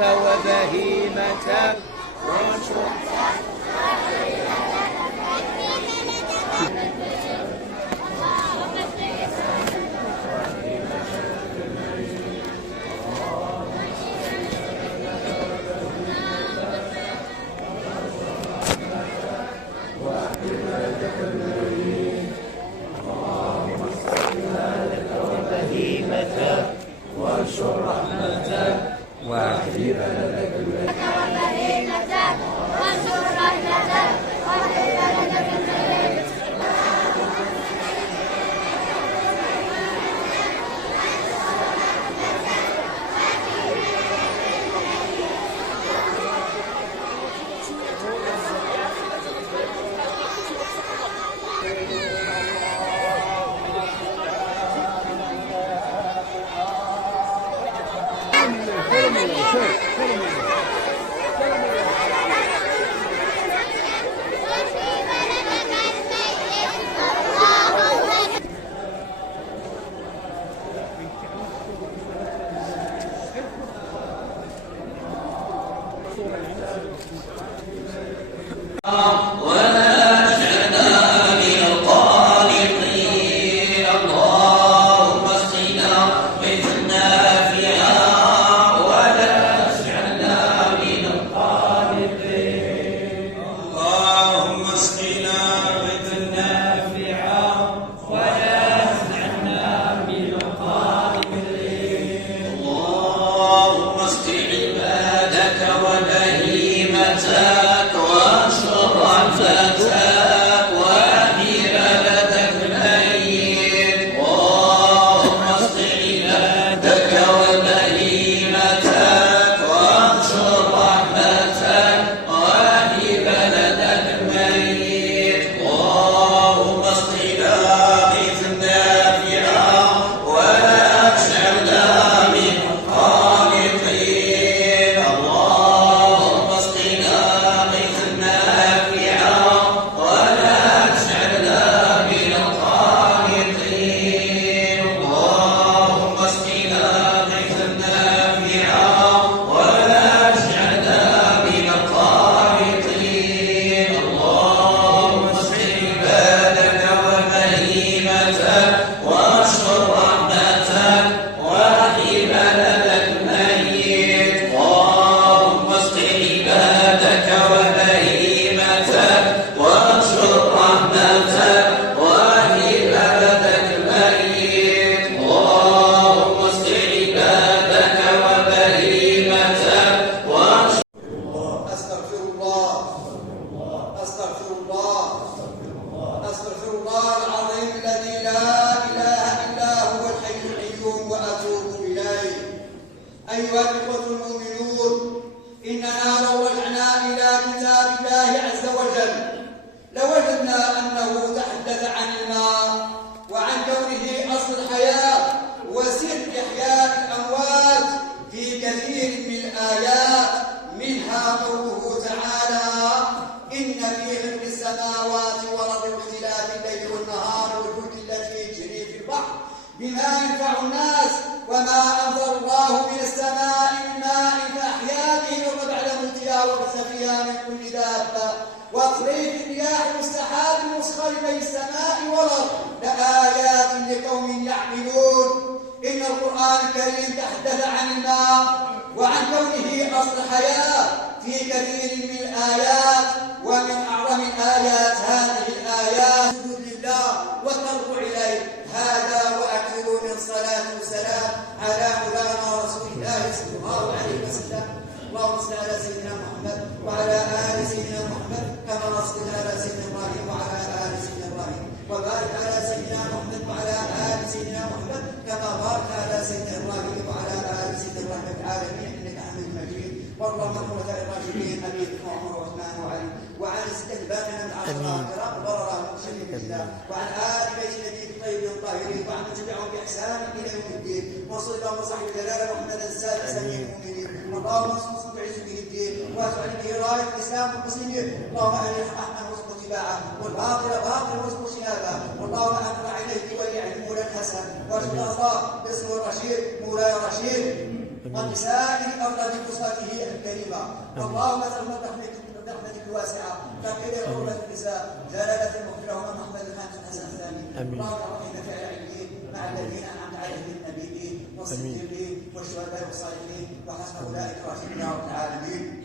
عبادك وبهيمتك وانشر رحمتك واحيي بلدك بما ينفع الناس وما أنزل الله من السماء من ماء فأحيا به الأرض بعد موتها وبث فيها من كل دابة وتصريف الرياح والسحاب المسخر بين السماء والأرض لآيات لقوم يعقلون. إن القرآن الكريم تحدث عن الماء وعن كونه أصل الحياة في كثير من الآيات، ومن أعظم الآيات هذه الآيات السجود لله والترجع إليه. هذا وأكثر من صلاة والسلام على مولانا رسول الله صلى الله عليه وسلم. اللهم صل على سيدنا محمد وعلى آل سيدنا محمد كما صليت على سيدنا إبراهيم وعلى آل سيدنا إبراهيم، وبارك على سيدنا محمد وعلى آل سيدنا محمد كما باركت على سيدنا إبراهيم وعلى آل سيدنا إبراهيم في العالمين إنك حميد مجيد. اللهم ارحم خلفاء الراشدين أبي بكر وعمر وعثمان وعلي وعن الستة الباقين من العشرة البررة المرسلين بالله وعن آل بيت النبي الطيبين الطاهرين وعن من تبعهم بإحسان إلى يوم الدين. وصل اللهم وصحبه جلال محمد السادس أمير المؤمنين. اللهم انصر بعز به الدين واجعل به راية الإسلام والمسلمين. اللهم أهل الحق وارزق اتباعه والباطل باطل وارزق اجتنابه. اللهم أنفع إليه ولي علم مولانا الحسن واجعل الله باسمه الرشيد مولاي رشيد ولسائر أفراد أسرته الكريمة. اللهم ارحمنا برحمتك الواسعة فقير حرمة النساء جلالة المغفرة محمد الخامس الحسن الثاني. اللهم ارحمنا في العليين مع الذين أنعمت عليهم من النبيين والصديقين والشهداء والصالحين وحسن أولئك رفيقا يا رب العالمين.